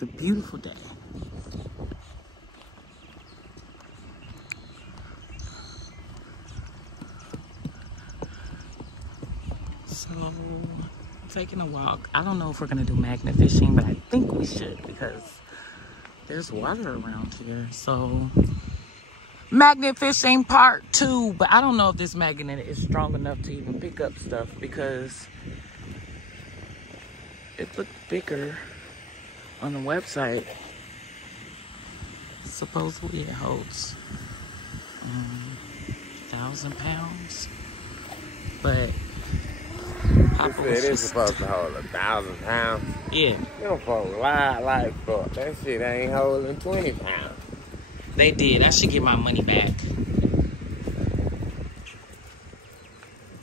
It's a beautiful day. So, taking a walk. I don't know if we're gonna do magnet fishing, but I think we should because there's water around here. So, magnet fishing part 2, but I don't know if this magnet is strong enough to even pick up stuff because it looked bigger on the website. Supposedly it holds 1,000 pounds, but Papa it is supposed to hold 1,000 pounds. Yeah. Them folks lie like fuck. That shit ain't holding 20 pounds. They did. I should get my money back.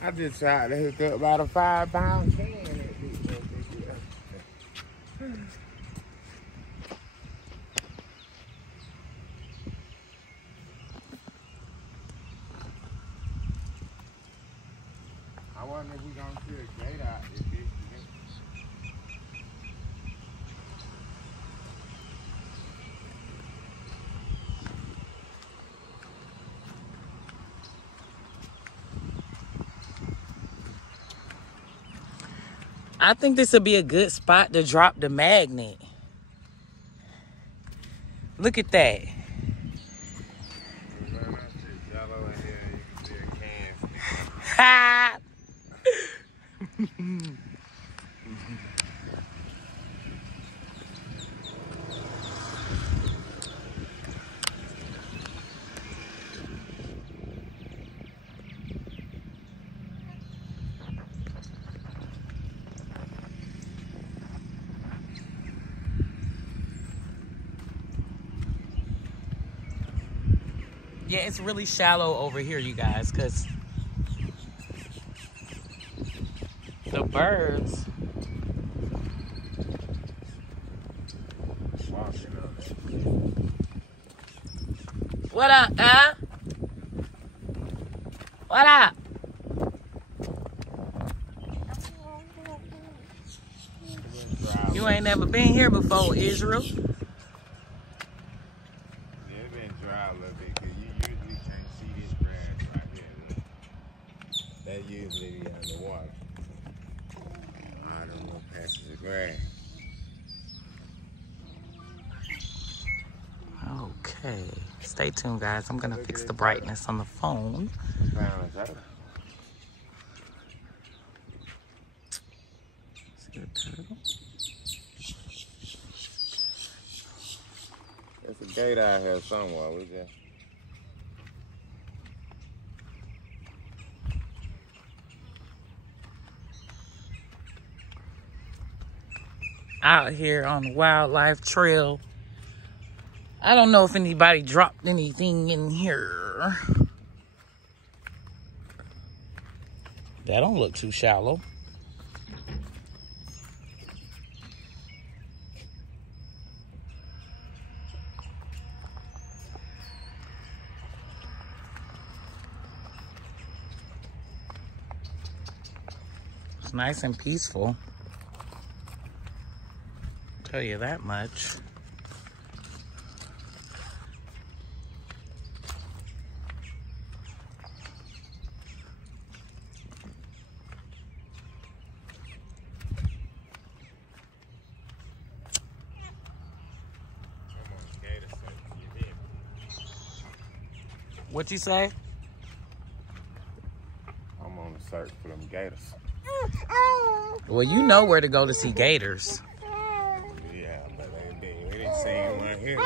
I just tried to hook up about a 5-pound can. I wonder if we gonna see a gate out this bitch. I think this would be a good spot to drop the magnet. Look at that. Ha! Yeah, it's really shallow over here, you guys, because the birds. What up, huh? What up? You ain't never been here before, Israel. That usually be underwater. I don't know, patches of grass. Okay, stay tuned, guys. I'm gonna fix the brightness on the phone. See the turtle? There's a gate out here somewhere. We just... Out here on the wildlife trail. I don't know if anybody dropped anything in here. That don't look too shallow. It's nice and peaceful. Tell you that much. What you say? I'm on the search for them gators. Well, you know where to go to see gators. Yeah, but we didn't see him right here, too.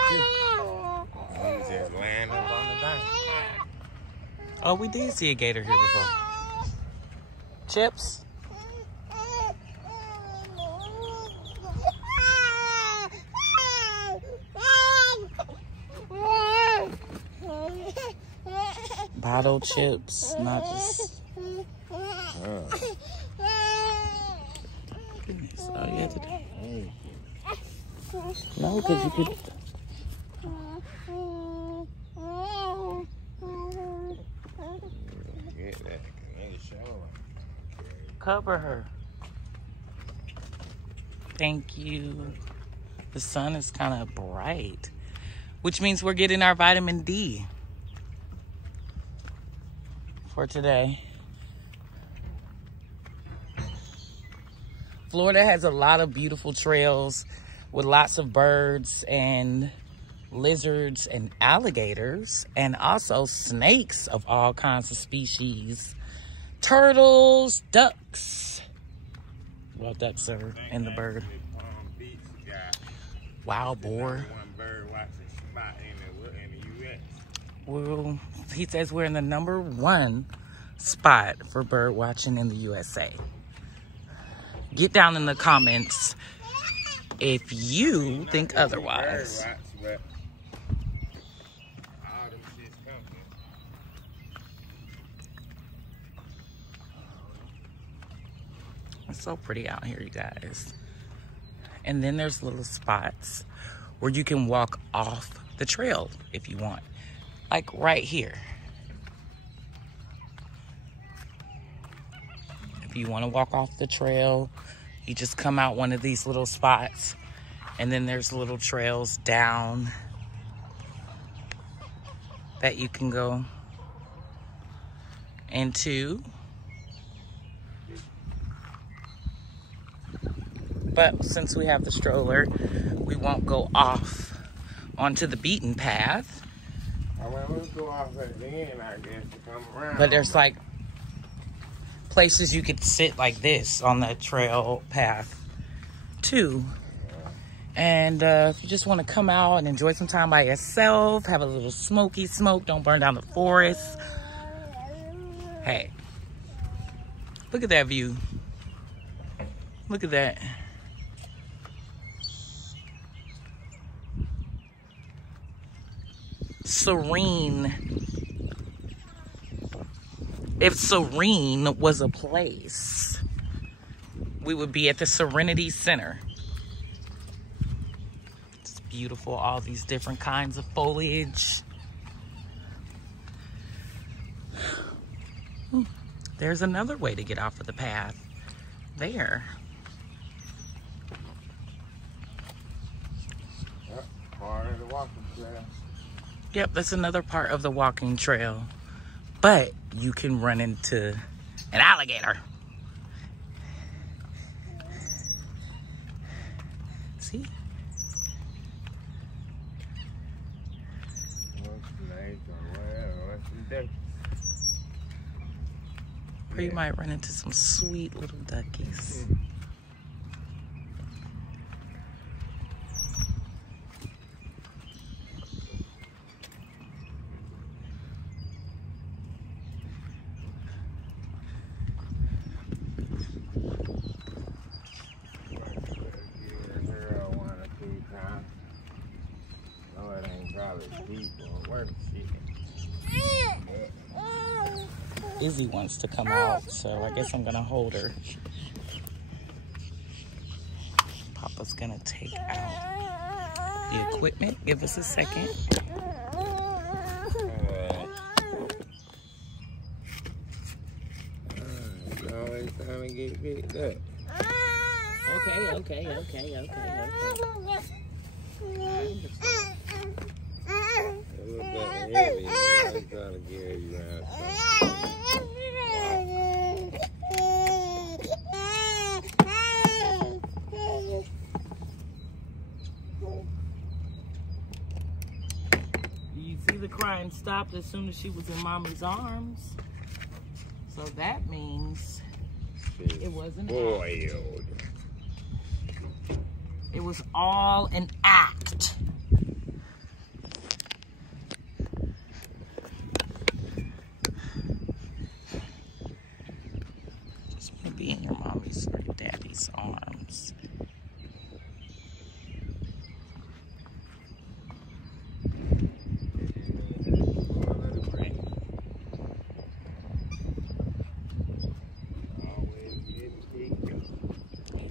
He was just laying up on the bank. Oh, we did see a gator here before. Chips? Bottle chips, not just... Goodness, all you had to do. No, because you could... Cover her. Thank you. The sun is kind of bright, which means we're getting our vitamin D for today. Florida has a lot of beautiful trails with lots of birds and lizards and alligators, and also snakes of all kinds of species. Turtles, ducks. Well, ducks are in the bird. Wild boar. Well, he says we're in the #1 spot for bird watching in the USA. Get down in the comments if you think otherwise. It's so pretty out here, you guys. And then there's little spots where you can walk off the trail if you want. Like right here. If you want to walk off the trail, you just come out one of these little spots, and then there's little trails down that you can go into. But since we have the stroller, we won't go off onto the beaten path. We'll go off at the end, I guess, to come around. But there's like places you could sit like this on that trail path too. And if you just want to come out and enjoy some time by yourself, have a little smoky smoke, don't burn down the forest. Hey, look at that view. Look at that. Serene. If Serene was a place, we would be at the Serenity Center. It's beautiful, all these different kinds of foliage. There's another way to get off of the path. There. Yep, part of the walking trail. Yep, that's another part of the walking trail. But you can run into an alligator. See? Or you might run into some sweet little duckies. Izzy wants to come out, so I guess I'm gonna hold her. Papa's gonna take out the equipment. Give us a second. Always trying to get picked up. Okay. A little bit heavy. I'm trying to carry you around. You see the crying stopped as soon as she was in Mommy's arms. So that means it wasn't boiled. It was all an act. Just want to be in your mommy's or your daddy's arms.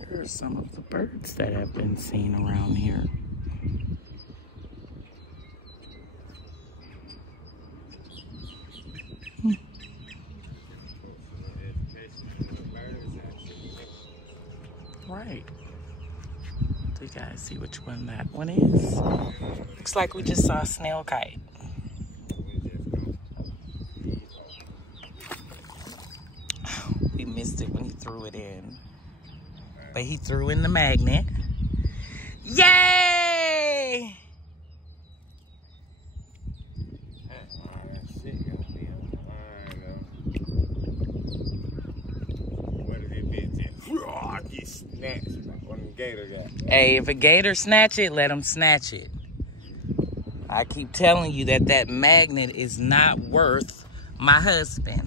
Here are some of the birds that have been seen around here. Right. You guys see which one that one is? Looks like we just saw a snail kite. We missed it when he threw it in. But he threw in the magnet. Yay! Hey, if a gator snatch it, let him snatch it. I keep telling you that that magnet is not worth my husband.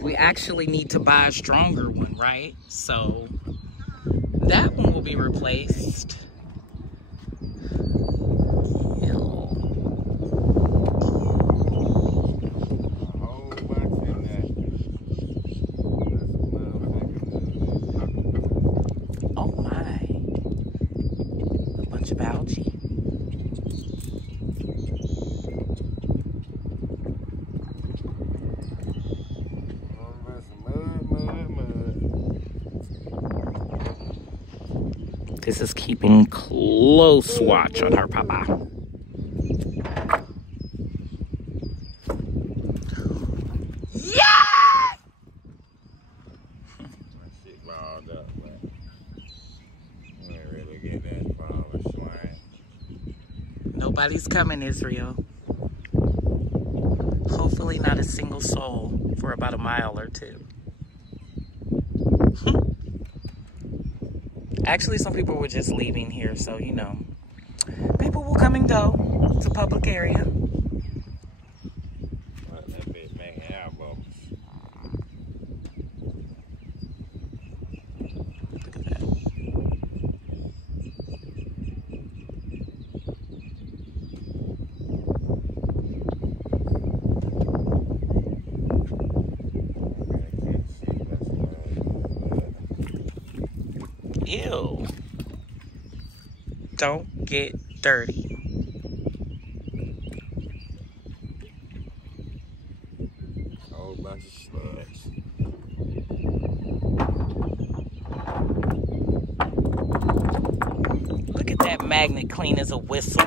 We actually need to buy a stronger one, right? So that one will be replaced. This is keeping close watch on her papa. Yeah! Shit balled up, but you ain't really get that far of a swing. Nobody's coming, Israel. Hopefully not a single soul for about a mile or two. Actually, some people were just leaving here, so, you know, people will come and go. It's a public area. Well, that bitch making air bubbles. Look at that. Ew. Don't get dirty. A whole bunch of slugs. Look at that magnet clean as a whistle.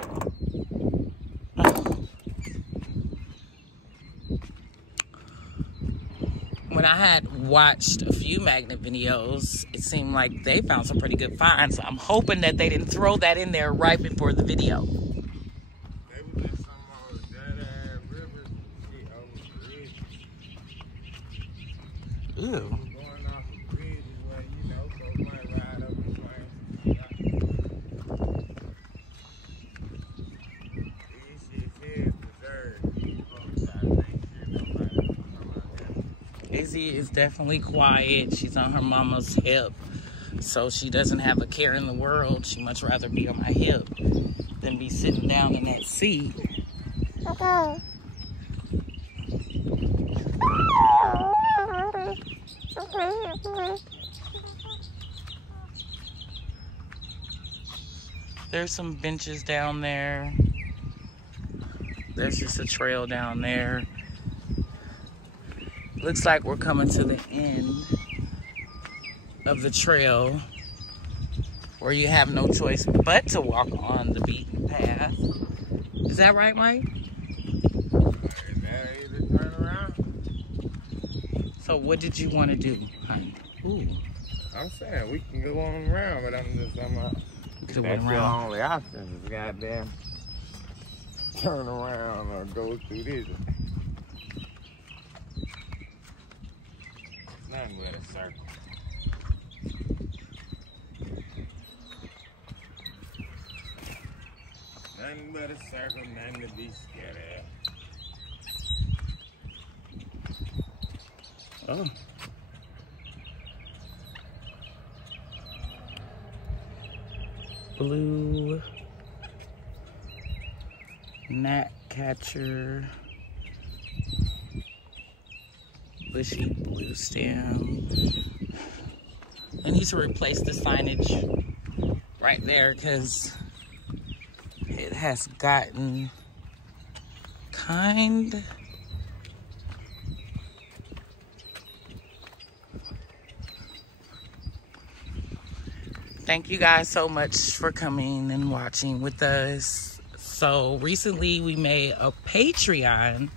When I had watched a few magnet videos, it seemed like they found some pretty good finds. So I'm hoping that they didn't throw that in there right before the video. They was in some old dead-ass river shit over the bridge. Ew. Going off the bridge is where, you know, folks might ride up and swing. These shit is preserved. Folks gotta make sure nobody come out there. Izzy is definitely quiet. She's on her mama's hip, so she doesn't have a care in the world. She'd much rather be on my hip than be sitting down in that seat. Okay. There's some benches down there. There's just a trail down there. Looks like we're coming to the end of the trail where you have no choice but to walk on the beaten path. Is that right, Mike? Is that either turn around? So what did you want to do, honey? Ooh. I'm saying we can go on around, but I'm not. Go That's your around. only option is goddamn turn around or go through this. Nothing but a circle. Nothing but a circle, nothing to be scared of. Oh. Blue gnat catcher, bushy blue stem. I need to replace the signage right there because it has gotten kind Thank you guys so much for coming and watching with us. So recently we made a Patreon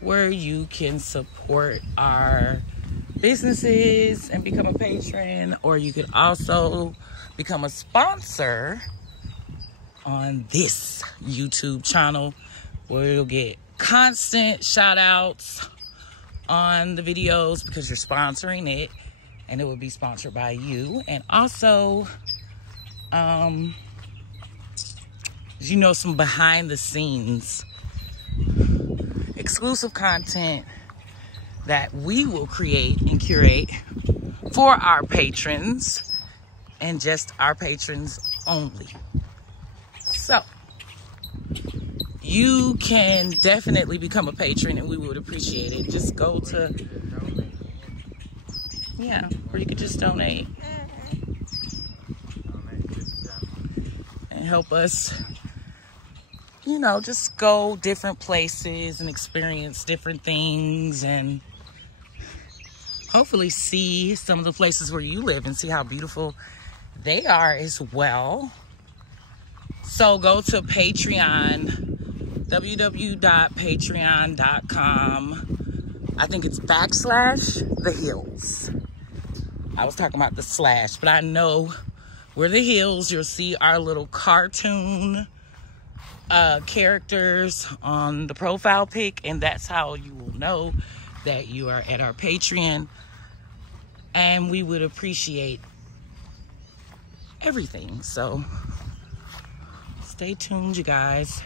where you can support our businesses and become a patron, or you could also become a sponsor on this YouTube channel where you'll get constant shout outs on the videos because you're sponsoring it, and it will be sponsored by you. And also, you know, some behind the scenes exclusive content that we will create and curate for our patrons and just our patrons only. So you can definitely become a patron and we would appreciate it. Just go to, yeah, or you could just donate and help us, you know, just go different places and experience different things and hopefully see some of the places where you live and see how beautiful they are as well. So go to Patreon, www.patreon.com. I think it's /the-hills. I was talking about the slash, but I know we're the hills. You'll see our little cartoon characters on the profile pic, and that's how you will know that you are at our Patreon. And we would appreciate everything. So stay tuned, you guys.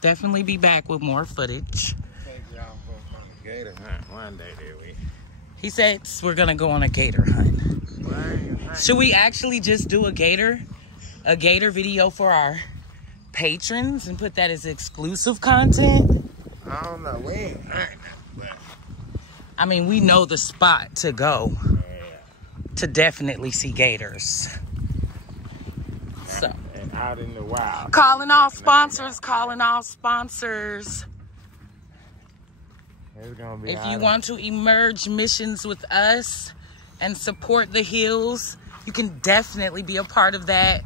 Definitely be back with more footage. Take y'all for a gator hunt one day, did we? He said we're gonna go on a gator hunt. Should we actually just do a gator video for our patrons and put that as exclusive content? I don't know. We ain't hunting, but I mean, we know the spot to go to definitely see gators. So, and out in the wild. calling all sponsors. It's gonna be If you want to emerge missions with us and support the hills, you can definitely be a part of that.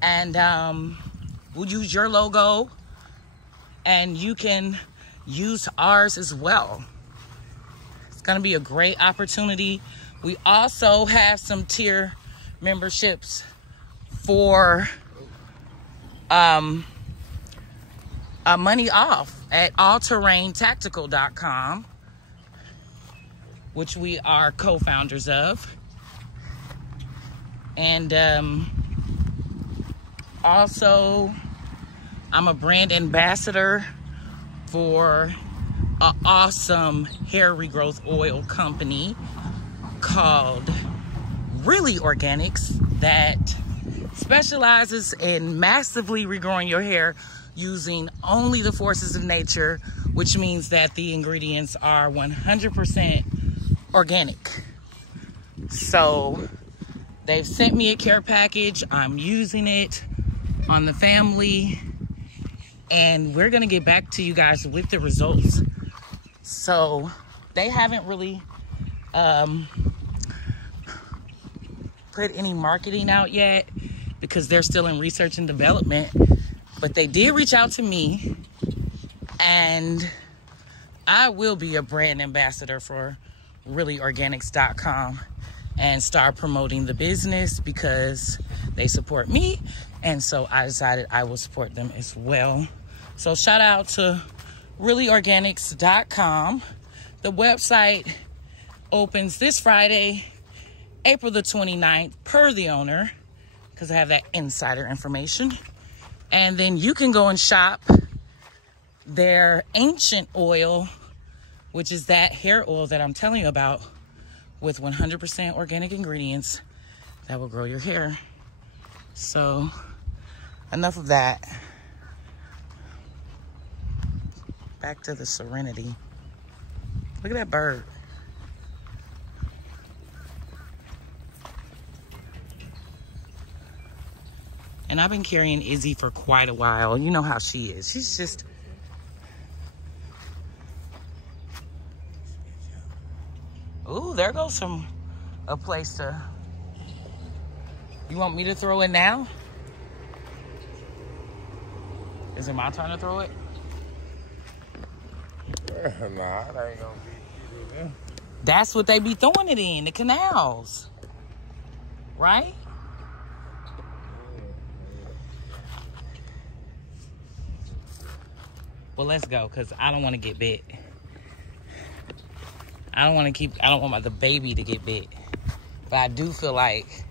And we'll use your logo, and you can use ours as well. It's gonna be a great opportunity. We also have some tier memberships for money off at allterraintactical.com, which we are co-founders of. And also, I'm a brand ambassador for an awesome hair regrowth oil company called Really Organics that specializes in massively regrowing your hair using only the forces of nature, which means that the ingredients are 100% organic. So they've sent me a care package. I'm using it on the family, and we're gonna get back to you guys with the results. So they haven't really put any marketing out yet because they're still in research and development, but they did reach out to me, and I will be a brand ambassador for reallyorganics.com and start promoting the business because they support me, and so I decided I will support them as well. So shout out to reallyorganics.com. The website opens this Friday, April the 29th, per the owner, because I have that insider information. And then you can go and shop their ancient oil, which is that hair oil that I'm telling you about, with 100% organic ingredients that will grow your hair. So enough of that. Back to the Serenity. Look at that bird. And I've been carrying Izzy for quite a while. You know how she is. She's just... Ooh, there goes a place to You want me to throw it now? Is it my turn to throw it? Nah, that ain't gonna be either. That's what they be throwing it in, the canals. Right? Well, let's go, because I don't want to get bit. I don't want the baby to get bit. But I do feel like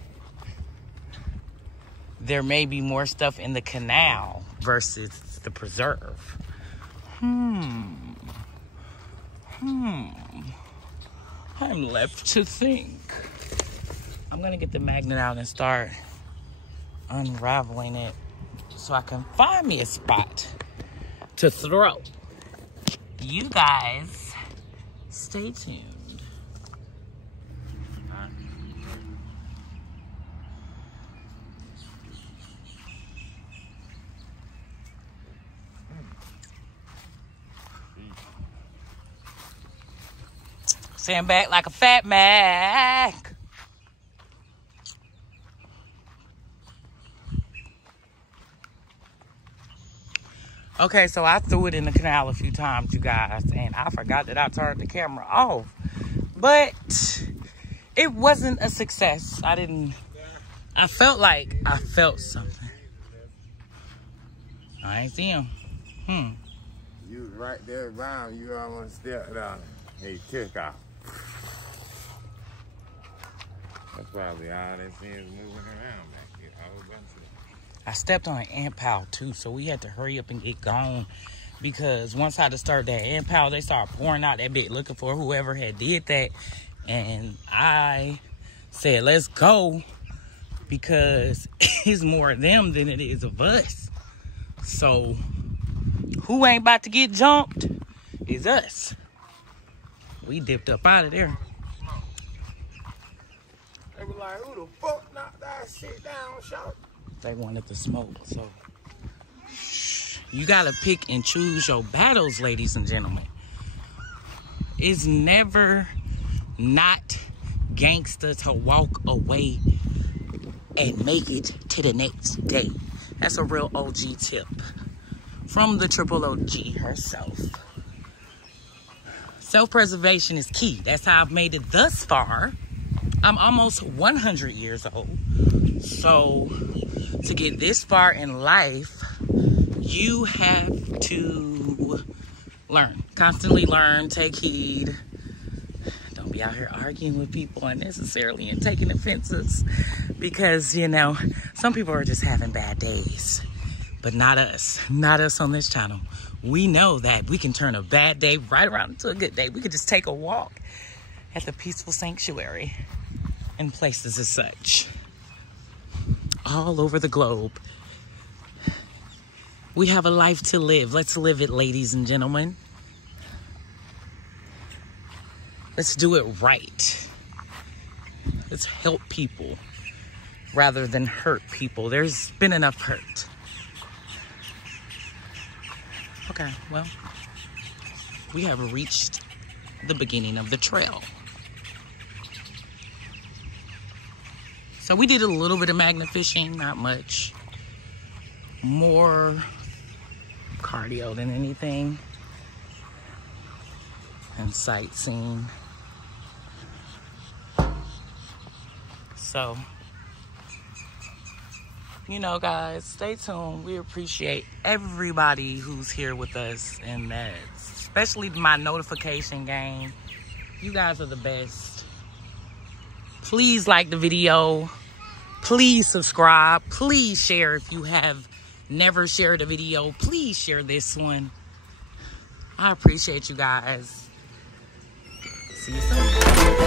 there may be more stuff in the canal versus the preserve. I'm left to think. I'm going to get the magnet out and start unraveling it so I can find me a spot to throw. You guys, stay tuned. Stand back like a fat Mac. Okay, so I threw it in the canal a few times, you guys, and I forgot that I turned the camera off. But it wasn't a success. I felt like I felt something. I ain't see him. You was right there around, you almost stepped on it. He took off. That's probably all they see is moving around back here. A whole bunch of it. I stepped on an ant pile too, so we had to hurry up and get gone because once I disturbed that ant pile, they started pouring out that bit looking for whoever had did that. And I said, let's go because it's more of them than it is of us. So who ain't about to get jumped is us. We dipped up out of there. They were like, who the fuck knocked that shit down, short? They wanted to smoke, so you gotta pick and choose your battles, ladies and gentlemen. It's never not gangster to walk away and make it to the next day. That's a real OG tip from the triple OG herself. Self-preservation is key. That's how I've made it thus far. I'm almost 100 years old. So to get this far in life, you have to learn. Constantly learn, take heed. Don't be out here arguing with people unnecessarily and taking offenses. Because, you know, some people are just having bad days. But not us. Not us on this channel. We know that we can turn a bad day right around into a good day. We could just take a walk at the peaceful sanctuary and places as such. All over the globe. We have a life to live. Let's live it, ladies and gentlemen. Let's do it right. Let's help people rather than hurt people. There's been enough hurt. Okay, well, we have reached the beginning of the trail. So we did a little bit of magnet fishing, not much. More cardio than anything. And sightseeing. So, you know, guys, stay tuned. We appreciate everybody who's here with us, and that, especially my notification gang. You guys are the best. Please like the video. Please subscribe. Please share if you have never shared a video. Please share this one. I appreciate you guys. See you soon.